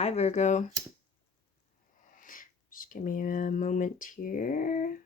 Hi, Virgo. Just give me a moment here.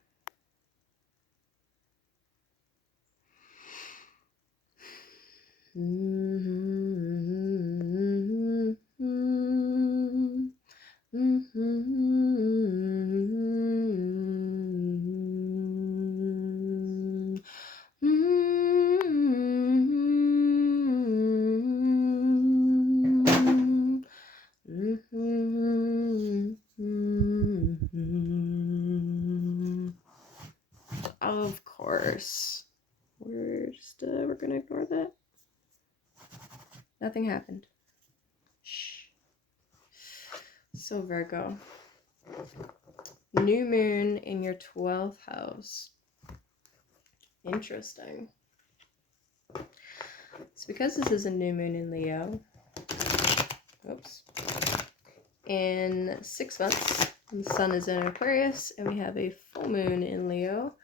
Of course. We're gonna ignore that. Nothing happened. Shh. So Virgo, new moon in your 12th house. Interesting. So because this is a new moon in Leo, in 6 months, the sun is in Aquarius and we have a full moon in Leo.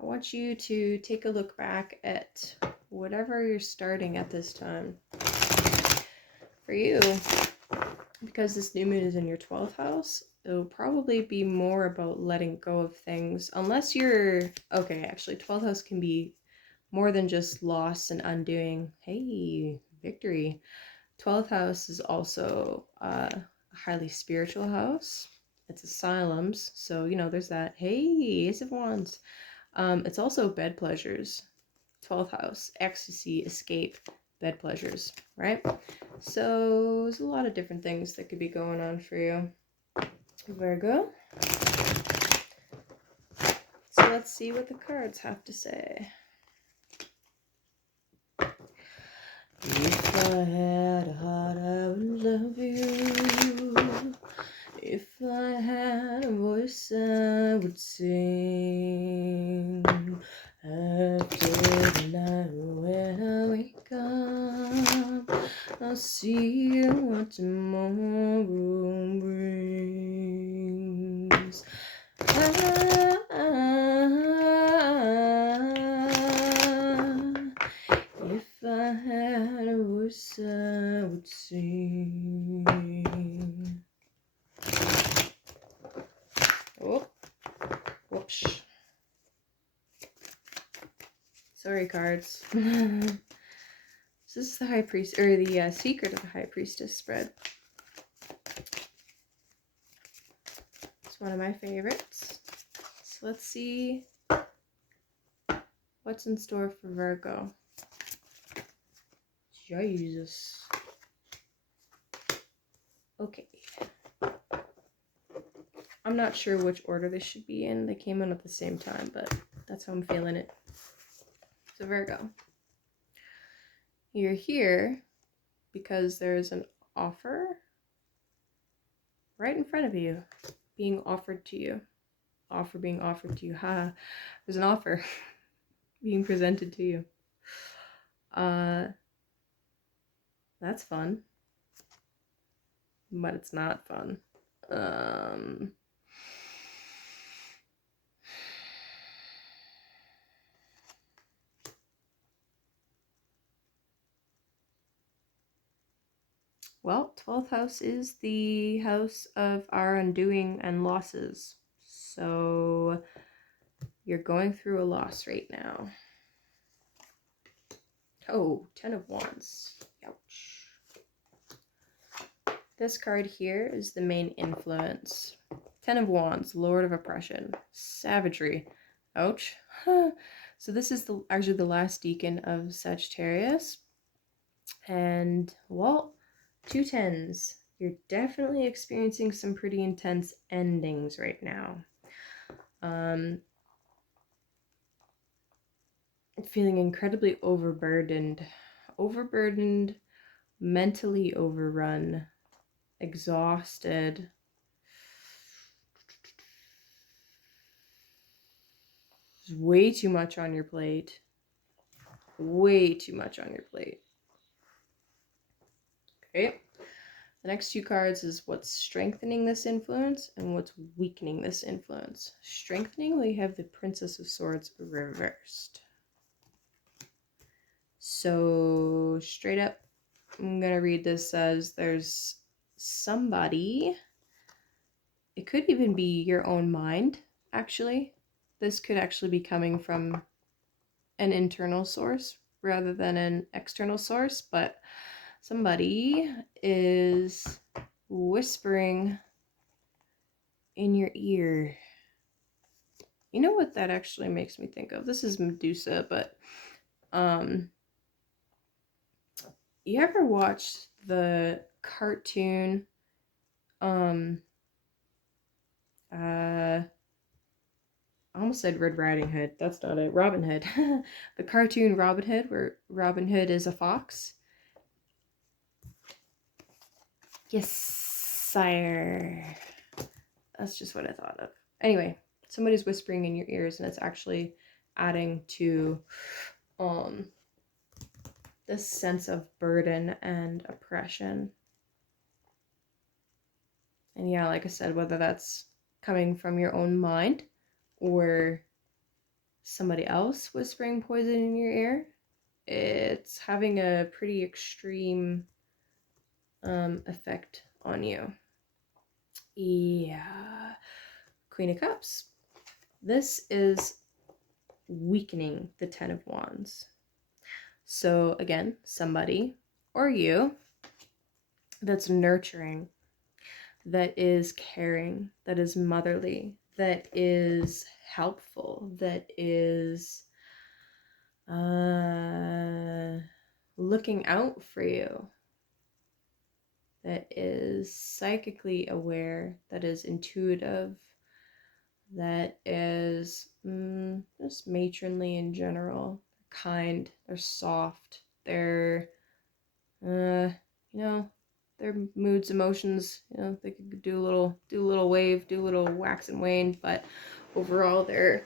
I want you to take a look back at whatever you're starting at this time. For you, because this new moon is in your 12th house, it'll probably be more about letting go of things. Unless you're, okay, actually 12th house can be more than just loss and undoing. Hey, victory. 12th house is also a highly spiritual house. It's asylums, so you know there's that. Hey, Ace of Wands. It's also bed pleasures. 12th house, ecstasy, escape, bed pleasures, right? So there's a lot of different things that could be going on for you, Virgo. So let's see what the cards have to say. If I had a heart, I would love you. If I had a voice, I would sing. After the night when I wake up, I'll see what tomorrow brings. If I had a voice, I would sing. Oh, whoops. Sorry, cards. This is the High Priest, or the Secret of the High Priestess spread. It's one of my favorites. So let's see what's in store for Virgo. Jesus. Okay. I'm not sure which order this should be in. They came in at the same time, but that's how I'm feeling it. So Virgo, you're here because there's an offer right in front of you, being offered to you. Offer being offered to you. Ha! There's an offer being presented to you. That's fun. But it's not fun. Well, 12th house is the house of our undoing and losses. So you're going through a loss right now. Oh, 10 of Wands. Ouch. This card here is the main influence. 10 of Wands, Lord of Oppression, Savagery. Ouch. So this is actually the last decan of Sagittarius. And, well, 2 10s. You're definitely experiencing some pretty intense endings right now. Feeling incredibly overburdened. Overburdened, mentally overrun, exhausted. There's way too much on your plate. Way too much on your plate. Okay. The next 2 cards is what's strengthening this influence and what's weakening this influence. Strengthening, we have the Princess of Swords reversed. So straight up, I'm going to read this as there's somebody, it could even be your own mind, actually. This could actually be coming from an internal source rather than an external source, but somebody is whispering in your ear. You know what that actually makes me think of? This is Medusa, but you ever watched the cartoon I almost said Red Riding Hood. That's not it. Robin Hood. The cartoon Robin Hood, where Robin Hood is a fox. Yes, sire. That's just what I thought of. Anyway, somebody's whispering in your ears, and it's actually adding to this sense of burden and oppression. And yeah, like I said, whether that's coming from your own mind or somebody else whispering poison in your ear, it's having a pretty extreme effect on you. Yeah. Queen of Cups. This is weakening the Ten of Wands. So again, somebody or you that's nurturing, that is caring, that is motherly, that is helpful, that is looking out for you, that is psychically aware, that is intuitive, that is just matronly in general, kind, they're soft, they're, you know, their moods, emotions, you know, they could do a little wave, do a little wax and wane, but overall they're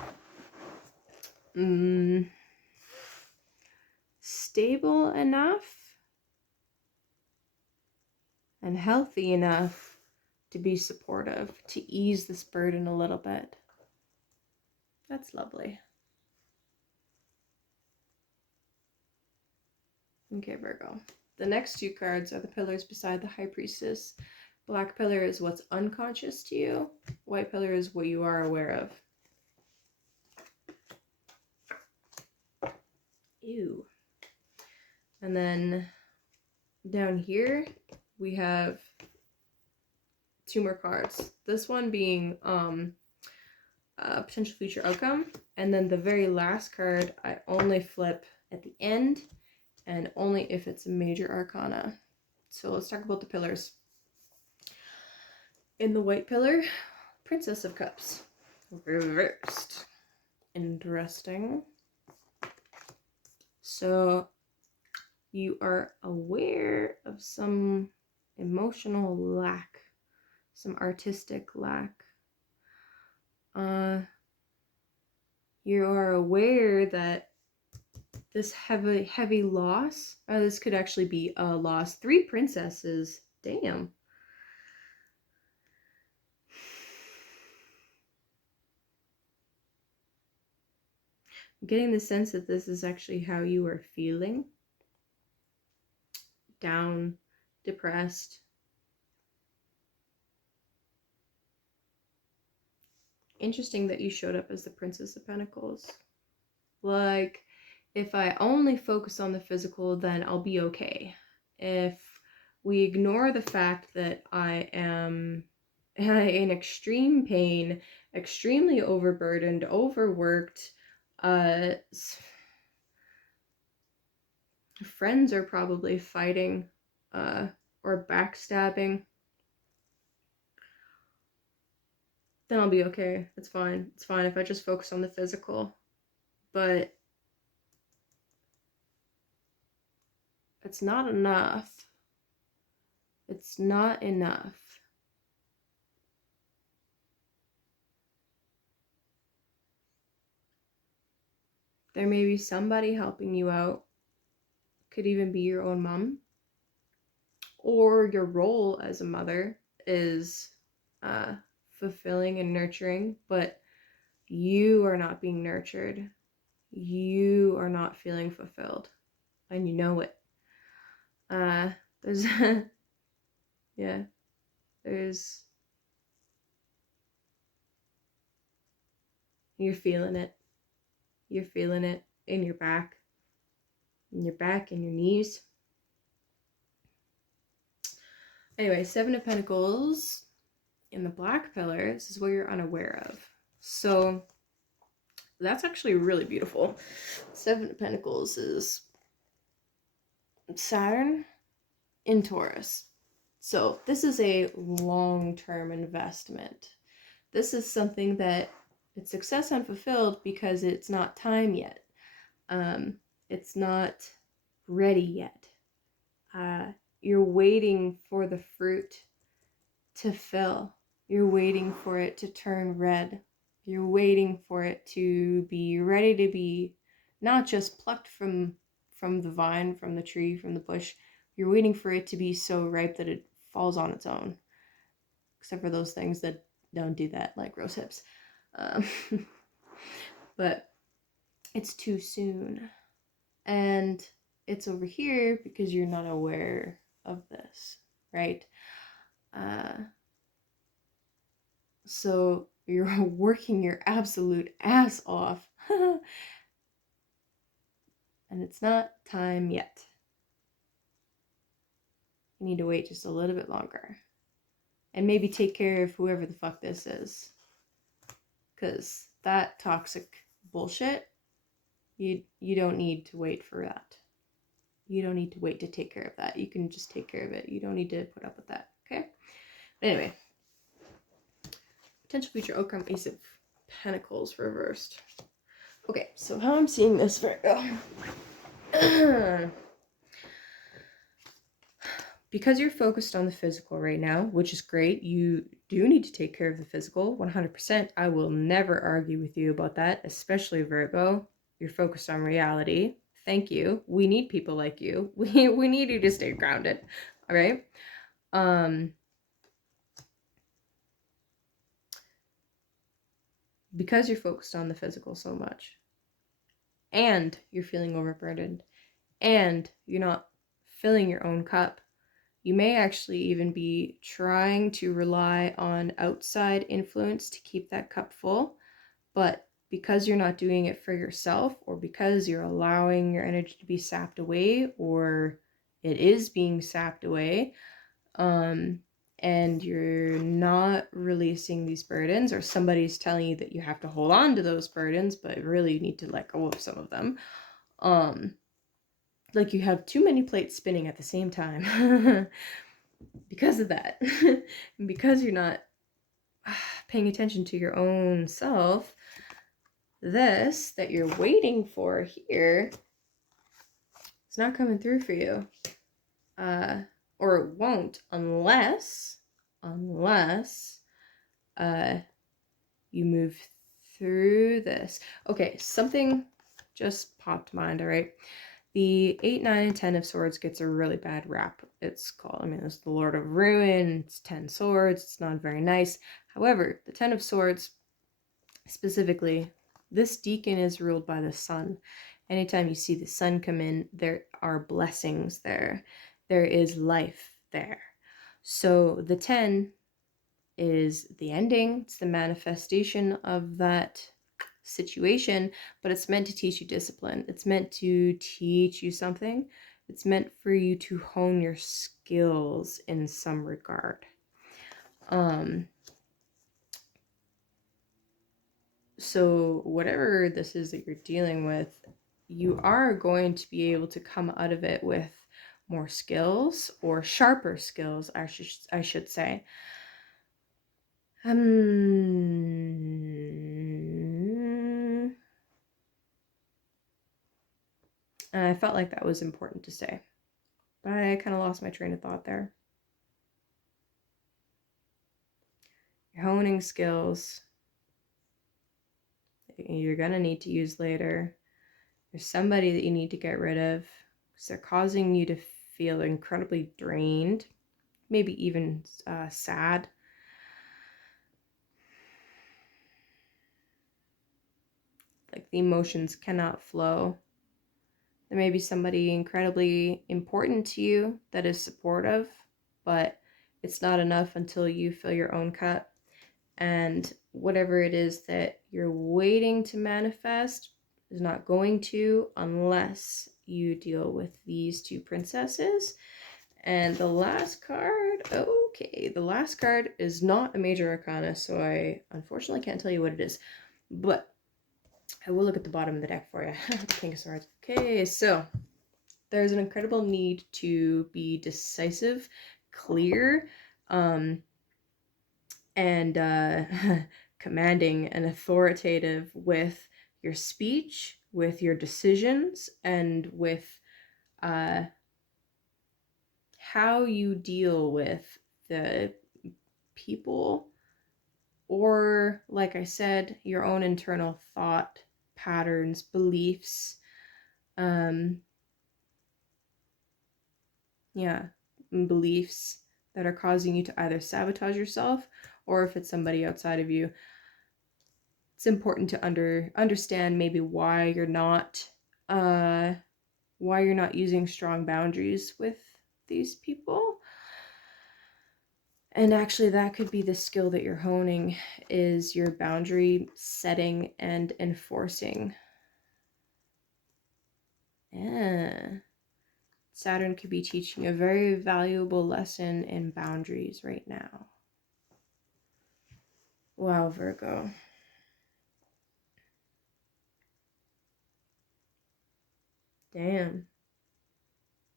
stable enough and healthy enough to be supportive, to ease this burden a little bit. That's lovely. Okay, Virgo. The next two cards are the pillars beside the High Priestess. Black pillar is what's unconscious to you. White pillar is what you are aware of. Ew. And then down here, we have two more cards. This one being potential future outcome. And then the very last card, I only flip at the end and only if it's a major arcana. So let's talk about the pillars. In the white pillar, Princess of Cups. Reversed. Interesting. So you are aware of some emotional lack, some artistic lack. You are aware that this heavy loss, this could actually be a loss. 3 princesses, damn. I'm getting the sense that this is actually how you are feeling. Down, depressed. Interesting that you showed up as the Princess of Pentacles. Like, if I only focus on the physical, then I'll be okay. If we ignore the fact that I am in extreme pain, extremely overburdened, overworked, friends are probably fighting or backstabbing, then I'll be okay. It's fine. It's fine if I just focus on the physical. But it's not enough. It's not enough. There may be somebody helping you out. Could even be your own mom. Or your role as a mother is fulfilling and nurturing, but you are not being nurtured. You are not feeling fulfilled. And you know it. There's yeah. You're feeling it. You're feeling it in your back, and your knees. Anyway, Seven of Pentacles in the Black pillar. This is what you're unaware of. So that's actually really beautiful. Seven of Pentacles is Saturn in Taurus. So this is a long-term investment. This is something that it's success unfulfilled because it's not time yet. It's not ready yet. You're waiting for the fruit to fill. You're waiting for it to turn red. You're waiting for it to be ready to be not just plucked from the vine, from the tree, from the bush. You're waiting for it to be so ripe that it falls on its own. Except for those things that don't do that, like rose hips. But it's too soon. And it's over here because you're not aware of this, right? So you're working your absolute ass off. And it's not time yet. You need to wait just a little bit longer. And maybe take care of whoever the fuck this is. Because that toxic bullshit, you don't need to wait for that. You don't need to wait to take care of that. You can just take care of it. You don't need to put up with that, okay? But anyway. Potential future outcome, Ace of Pentacles reversed. Okay, so how I'm seeing this, Virgo. Because you're focused on the physical right now, which is great, you do need to take care of the physical, 100%. I will never argue with you about that, especially Virgo. You're focused on reality. Thank you. We need people like you. We need you to stay grounded, all right? Because you're focused on the physical so much, and you're feeling overburdened, and you're not filling your own cup, you may actually even be trying to rely on outside influence to keep that cup full, but because you're not doing it for yourself, or because you're allowing your energy to be sapped away, or it is being sapped away, and you're not releasing these burdens, or somebody's telling you that you have to hold on to those burdens, but really you need to let go of some of them. Like you have too many plates spinning at the same time because of that. And because you're not paying attention to your own self, this that you're waiting for here, it's not coming through for you. Or it won't unless you move through this. Okay, something just popped to mind, all right? The 8, 9, and 10 of Swords gets a really bad rap. It's called, it's the Lord of Ruin, it's 10 Swords, it's not very nice. However, the 10 of Swords, specifically, this deacon is ruled by the sun. Anytime you see the sun come in, there are blessings there. There is life there. So the 10 is the ending. It's the manifestation of that situation, but it's meant to teach you discipline. It's meant to teach you something. It's meant for you to hone your skills in some regard. So whatever this is that you're dealing with, you are going to be able to come out of it with more skills, or sharper skills, I should say. And I felt like that was important to say, but I kind of lost my train of thought there. You're honing skills that you're going to need to use later. There's somebody that you need to get rid of because they're causing you to feel incredibly drained, maybe even sad. Like the emotions cannot flow. There may be somebody incredibly important to you that is supportive, but it's not enough until you fill your own cup. And whatever it is that you're waiting to manifest is not going to unless you deal with these two princesses. And the last card, okay, the last card is not a major arcana, so I unfortunately can't tell you what it is. But I will look at the bottom of the deck for you. King of Swords. Okay, so there's an incredible need to be decisive, clear, and commanding and authoritative with your speech, with your decisions, and with how you deal with the people, or, like I said, your own internal thought patterns, beliefs, yeah, beliefs that are causing you to either sabotage yourself, or if it's somebody outside of you, it's important to understand maybe why you're not using strong boundaries with these people. And actually, that could be the skill that you're honing, is your boundary setting and enforcing. Yeah. Saturn could be teaching a very valuable lesson in boundaries right now. Wow, Virgo. Damn.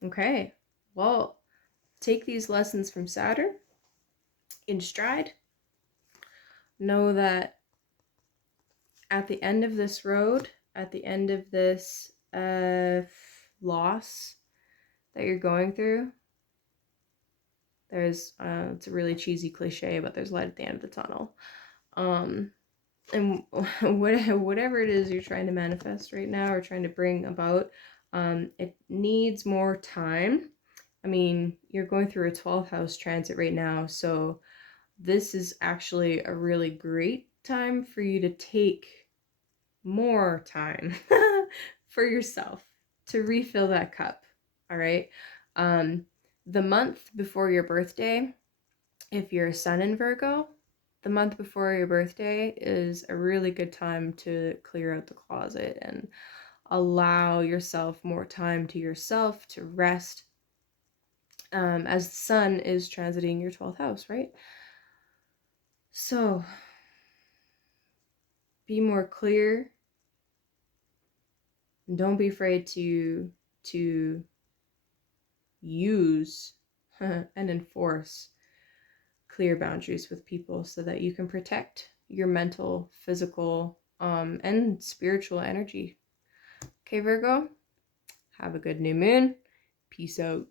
Okay. Well, take these lessons from Saturn in stride. Know that at the end of this road, at the end of this loss that you're going through, there's it's a really cheesy cliche, but there's light at the end of the tunnel. And whatever it is you're trying to manifest right now or trying to bring about, it needs more time. I mean, you're going through a 12th house transit right now, so this is actually a really great time for you to take more time for yourself to refill that cup. All right. The month before your birthday, if you're a sun in Virgo, the month before your birthday is a really good time to clear out the closet and allow yourself more time to yourself, to rest, as the sun is transiting your 12th house, right? So be more clear. And don't be afraid to use and enforce clear boundaries with people so that you can protect your mental, physical, and spiritual energy. Okay, Virgo, have a good new moon. Peace out.